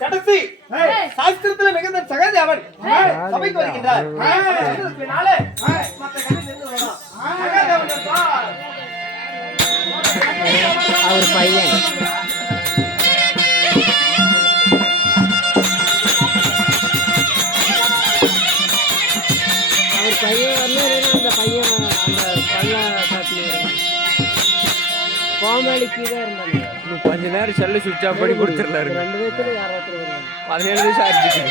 கடைசி சாஸ்திரத்துல மிகுந்த சகஜ அவன் சபைக்கு வருகின்றார். பின்னாலே மற்ற கதை தெரிந்து வரலாம். சகஜவன் என்றால் அவர் பையன் வரல. அந்த பையன் அந்த பள்ள காட்டில் கோமாளிக்கு தான் இருந்தாங்க. கொஞ்ச நேரம் செல்ல சுவிட்ச் ஆஃப் பண்ணி கொடுத்துடலாரு. 2 பேத்துல யாராவது வருவாங்க. 17 நிமிஷம் ஆயிடுச்சு.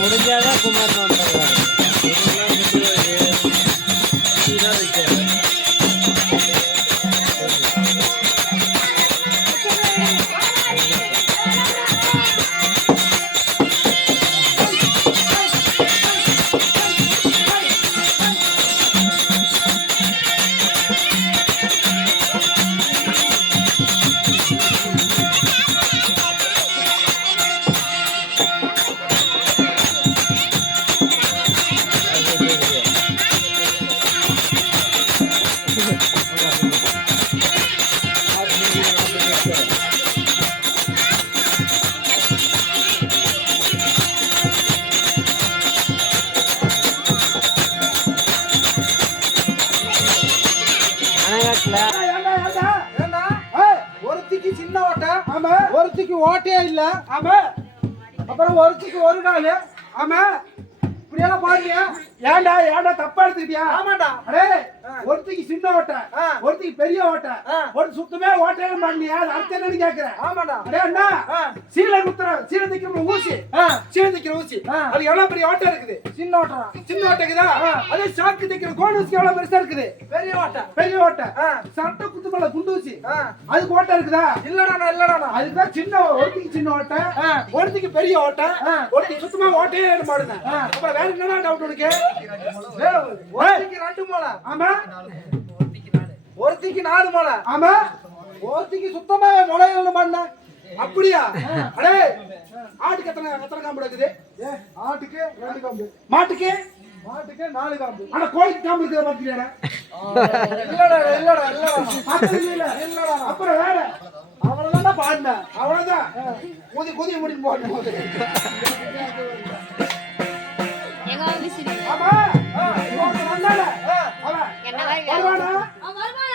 முடிஞ்சாதான் குமார் ஒருத்திக்கு சின்ன ஓட்டை, ஒருத்திக்கு ஓட்டையே இல்ல, அப்புறம் ஒருத்திக்கு ஒரு காலு. ஆமா, இப்படியெல்லாம் பாருங்க. ஏன்டா ஏன்டா தப்பா எடுத்துக்கிட்டியா? ஆமாடா. அடே, ஒருத்திக்கு சின்ன ஓட்டை, ஒருத்திக்கு பெரிய ஓட்டை, ஒரு சுத்தமே ஓட்டையில மாட்டியா? அது அடுத்த என்னன்னு கேக்குறேன். ஆமாடா. அடே அண்ணா, சீலை குத்துற சீலை தைக்கிற ஊசி, சீலை தைக்கிற ஊசி, அது எவ்வளவு பெரிய ஓட்டை இருக்குது? சின்ன ஓட்டை. சின்ன ஓட்டைக்குதா? அதே சாக்கு தைக்கிற கோன் ஊசி எவ்வளவு பெருசா இருக்குது? பெரிய ஓட்டை. பெரிய ஓட்டை. சட்டை குத்து மேல குண்டு ஊசி, அதுக்கு ஓட்டை இருக்குதா? இல்லடா இல்லடா. அதுதான் சின்ன ஒருத்திக்கு சின்ன ஓட்டை, ஒருத்திக்கு பெரிய ஓட்டை, ஒருத்திக்கு சுத்தமா ஓட்டையே ஏற மாட்டேங்க. அப்புறம் வேற என்னடா டவுட் உனக்கு? ஒருத்திக்கு 2 முளை. ஆமா. ஒருத்திக்கு 4 முளை. ஆமா. ஒருத்திக்கு சுத்தமா முளை இல்ல மாட்டேங்க. அப்படியா? அடே, ஆட்டுக்கு எத்தனை காம்பு இருக்குது? ஆட்டுக்கு 2 காம்பு. மாட்டுக்கு 4 காம்பு. ஆனா கோழிக்கு காம்பு இருக்குதா பாத்தீங்களா? இல்லடா. அப்புறம் வேற அவ்வளவுதான் பாடுன. அவ்வளவுதான். குதி முடிச்சு போடணும். ஆமா. வந்தானே. என்னடா வருவானா? வருவானா?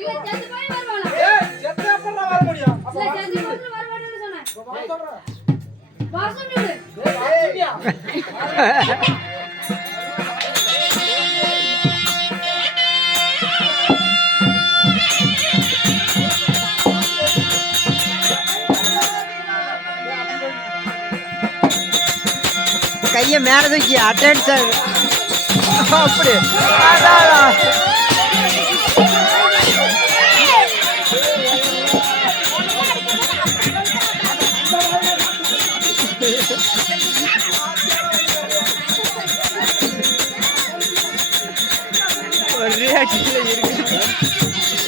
இல்ல செத்து போய் வருவானா? செத்து எப்பறம் வர முடியும்? இல்ல செத்து போய் வருவானு சொன்னேன். வாசம் நிடு. கையை மேல தூக்கி அட்டென்ஷன் அப்படி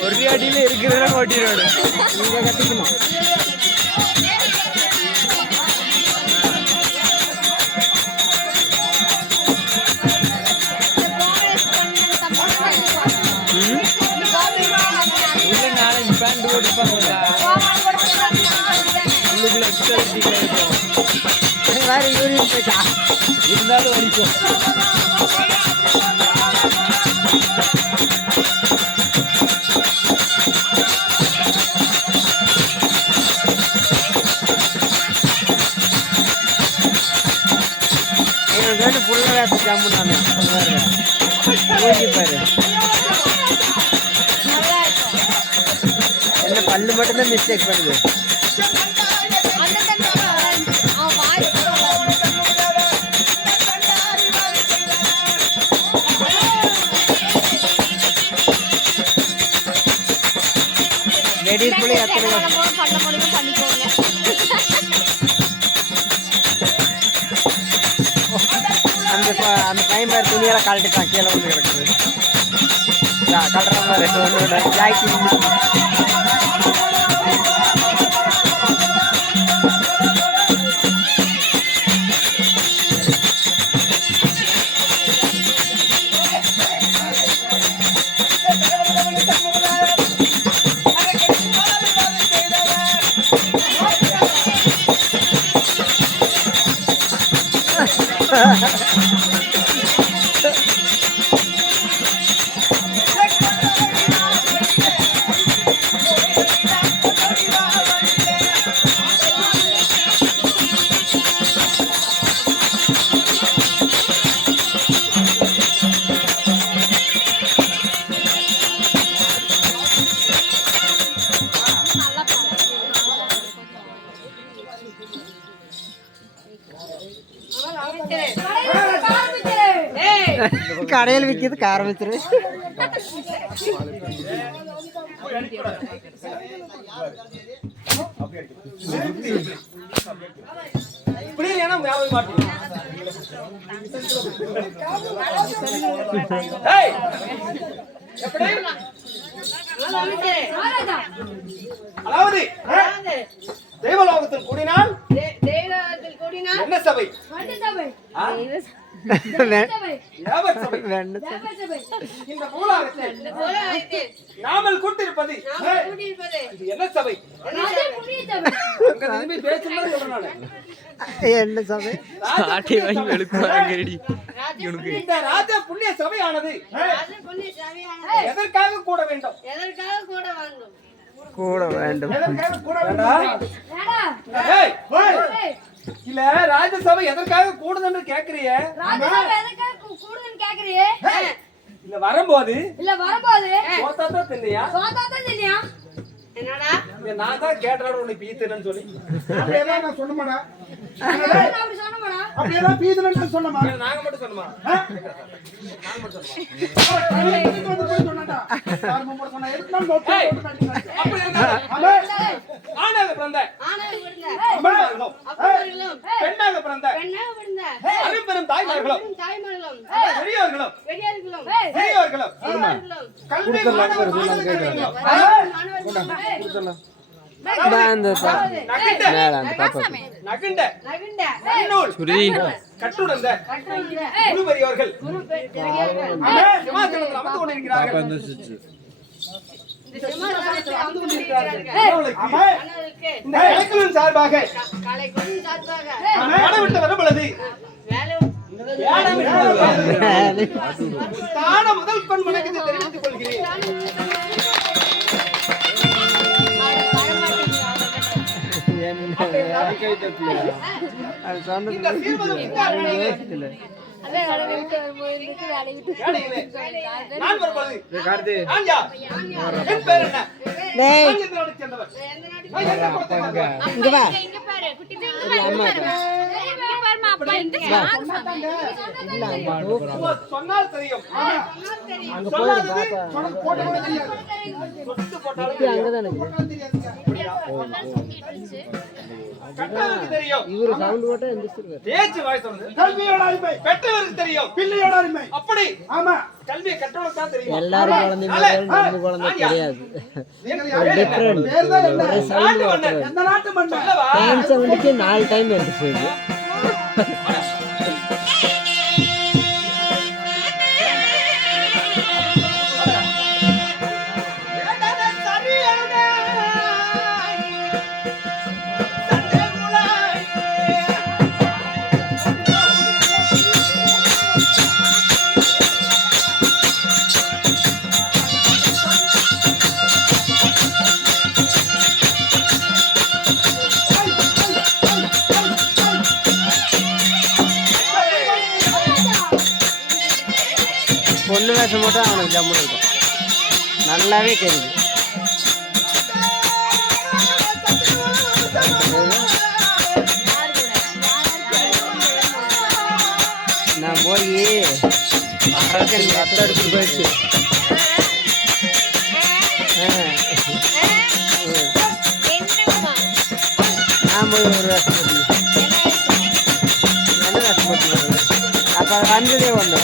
ஒரு அடியில இருக்கிறத ஓட்டிடுவாரு. நீங்க கட்டிக்கணும். பேண்ட் ஓடிப்பாங்க வேற யூரின் போயிட்டா இருந்தாலும் வலிக்கும். ஃப்ரெண்டு ஃபுல்லாக வேஸ்ட் ஜம்பு நான் மூஞ்சி பாரு என்ன பல்லு மட்டும்தான் மிஸ்டேக் பண்ணுது. லேடிஸ்குள்ளே எத்தனை அந்த பையன் பேர் துணியெல்லாம் கழட்டிட்டான் கீழே வந்து கிடக்குது. கலட்டுற மாதிரி ஒன்று ஜாக்கி கடையில் விற்கிது ஆரம்பிச்சிரு. அதாவது தேவலோகத்தில் கூடினால் என்ன சபை? இந்த பூலாகத்தில் நாமல் கூட்டிருப்பது என்ன சபை? என்ன சபை? இந்த ராஜ புண்ணிய சபையானது எதற்காக கூட வேண்டும்? கூட வேண்டும். எதற்காக கூட வேண்டும்? இல்ல ராஜசபை எதற்காக கூடுதுன்னு கேக்குறிய? இல்ல வரும்போது சோத்தாதான் தின்னியா? என்னடா நான் தான் கேட்டாரு உன்னை பீத்துன்னு சொல்லி அப்படியேதான் நான் சொன்னமாடா. அப்படி சொன்னமாடா? அப்படியேதான் பீதுன்னு சொன்னமா? நாங்க மட்டும் சொன்னோமா? சொன்னாடா. யார் மும்பர் சொன்னா எதுக்கு நோட் பண்ணி அப்படி ஆணாக பிறந்த பெண்ணாக பிறந்த அரும்பெரும் தாய்மார்களும் பெரியோர்களும் கல்வி கட்டுடந்த குரு பெரியோர்கள் சிமாசனத்தில் அமர்ந்து கொண்டிருக்கிறார்கள். இந்த கலைக்குழுவின் சார்பாக விட்டு வரும் பொழுது தான முதல் பெண் வணக்கத்தை தெரிவித்துக் கொள்கிறேன். இந்த சீர்வதும் நான் வரும்போது என் பேர் என்ன? சொன்னால் தெரியும். இவரு சவுண்ட் போட்டா பெற்றவருக்கு தெரியும் பிள்ளையோட அருமை. அப்படி ஆமா கல்வியை கற்றவனுக்கு தான் தெரியும். எல்லாரும் குழந்தைங்க நம்ம குழந்தை கிடையாது. டிஃபரெண்ட் சவுண்ட் போட்டது எந்த நாட்டு மண்ணா? டைம் சவுண்டுக்கு 4 டைம் வந்துச்சு. பொண்ணு வேஷம் மட்டும் அவனுக்கு ஜம்முன்னு இருக்கும், நல்லாவே தெரியுது. நான் போய் அத்தை எடுத்துட்டு போயிடுச்சு. நான் போய் ஒரு வேஷம் போட்டு என்ன வேஷம் போட்டு அப்போ அது வந்ததே ஒன்று.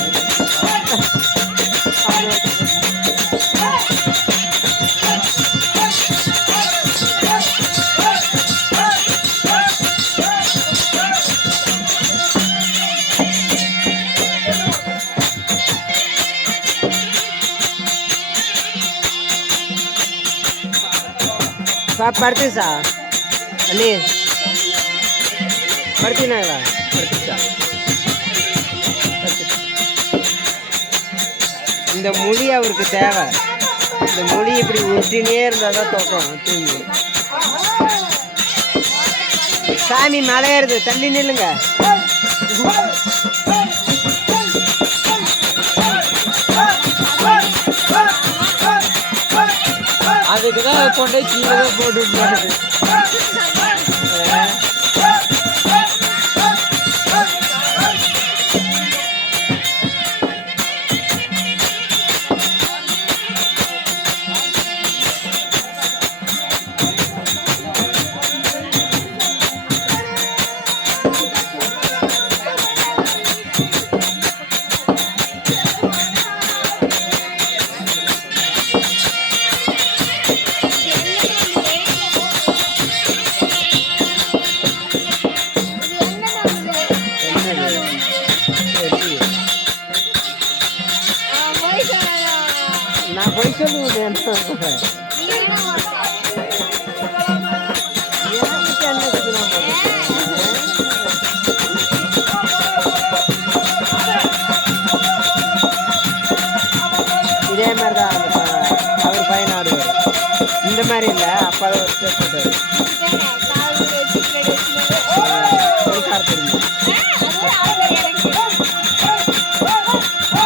படுத்துச்சா அண்ணி, படுத்தினாங்களா? படுத்துச்சா? இந்த மொழி அவருக்கு தேவை. இந்த மொழி இப்படி ஒட்டினே இருந்தால் தான் தோக்கம் தூங்கி. சாமி மலை ஏறுது, தள்ளி நில்லுங்க. அதுக்கு தான் கொண்டே கீழே தான் போட்டு விட்டாரு. நான் போய் சொல்லுவேன். இதே மாதிரி தான் அவர் பையன் ஆடுவார். இந்த மாதிரி இல்லை, அப்பா தான் போட்டார்.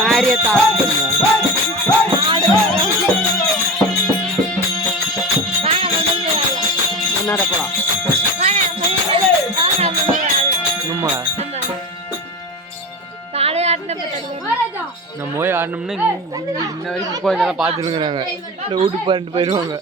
மாரியை தாக்கு முன்னாடி போகலாம். நம்ம போய் ஆடணும்னா இன்ன வரைக்கும் கொஞ்ச நாள் பார்த்துருக்குறாங்க. இல்லை வீட்டுக்கு போயிட்டு போயிடுவாங்க.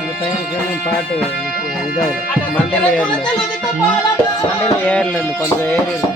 இந்த பையனுக்கு பாட்டு இதாக மண்டையில் ஏறல கொஞ்சம் ஏறி இருக்கு.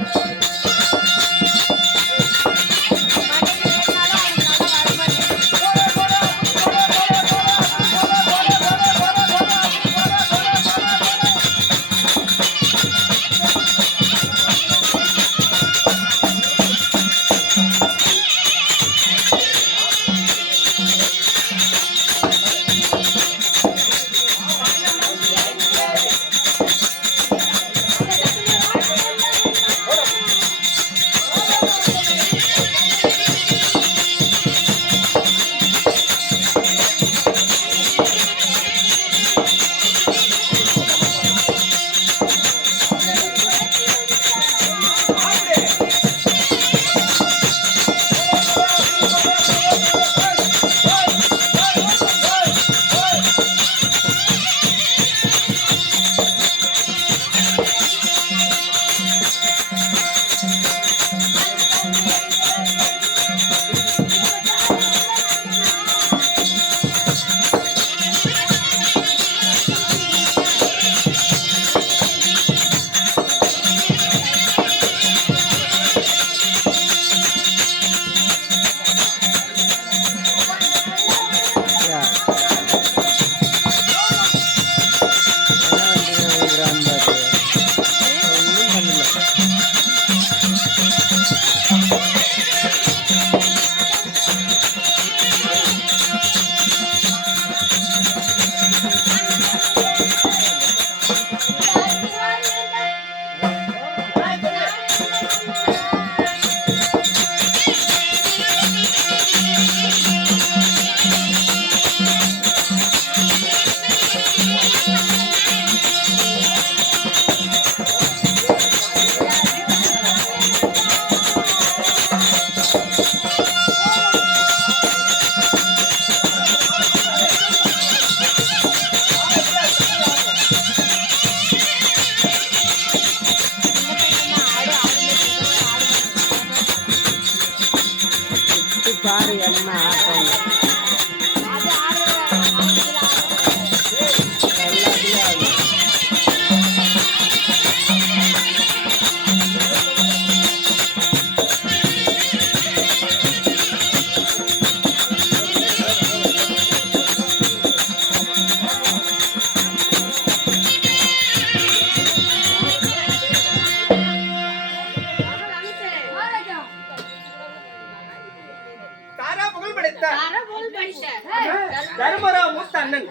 மூத்த அண்ணன்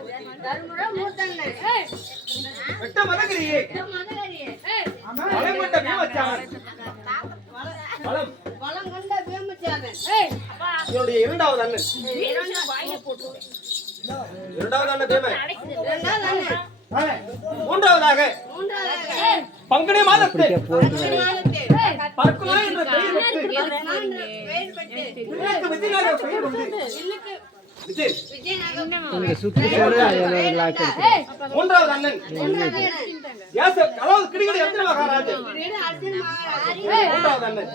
தர்மரா மூத்தண்ணன். ஏய், வெட்ட மதகிரியே மதுரையே. ஏய், வளம்பட்ட பீமச்சாரன் வளம் வளம் கண்ட வேமச்சாரன். ஏய், என்னுடைய இரண்டாவது அண்ணன் இரண்டாவது அண்ணன் பீமன் இரண்டாவது அண்ணன். மூன்றாவதாக மூன்றாவதாக. ஏய், பங்குனி மாதத்தில் மாதத்தே. ஏய், பற்குணா என்ற பெயர் பெற்று பெயர் பெற்று. வில்லுக்கு விஜயநகர பெயர் கொண்டு வில்லுக்கு விஜய் விஜயநகரம். இங்க சுத்தி போனா என்னோட லாக் இருக்கு. ஏய், மூன்றாவது அண்ணன் மூன்றாவது அண்ணன். அதாவது கிடிகடி எந்திர மகாராஜன் வீடு அர்ஜுன் மகாராஜ். மூன்றாவது அண்ணன்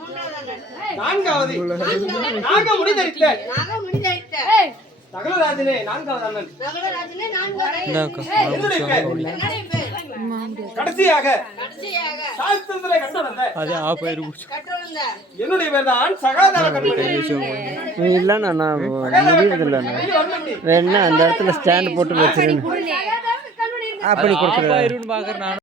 மூன்றாவது அண்ணன். ஏய், நான்காவது நாக முடிதரித்த நாகமுடி தைத்த. ஏய், சகலராஜனே நான்காவது அண்ணன் நகரராஜனே நான்காவது. என்னுடைய பேர் என்னுடைய பேர்? கடைசியாக கடைசியாக சாஸ்திரத்திலே கண்டுணர்ந்த அதே ஆப்பாயிரு கட்டுவந்த என்னுடைய பேர் தான் சகாதார கண்மணி இல்லைண்ணா நான் முடியறதில்லைண்ணா வேணா அந்த இடத்துல ஸ்டாண்ட் போட்டு வச்சிருக்கேன் கண்ணுடி அப்படி கொடுத்துருவேன் ஆப்பாயிருன்னு பாக்குறேன் நான்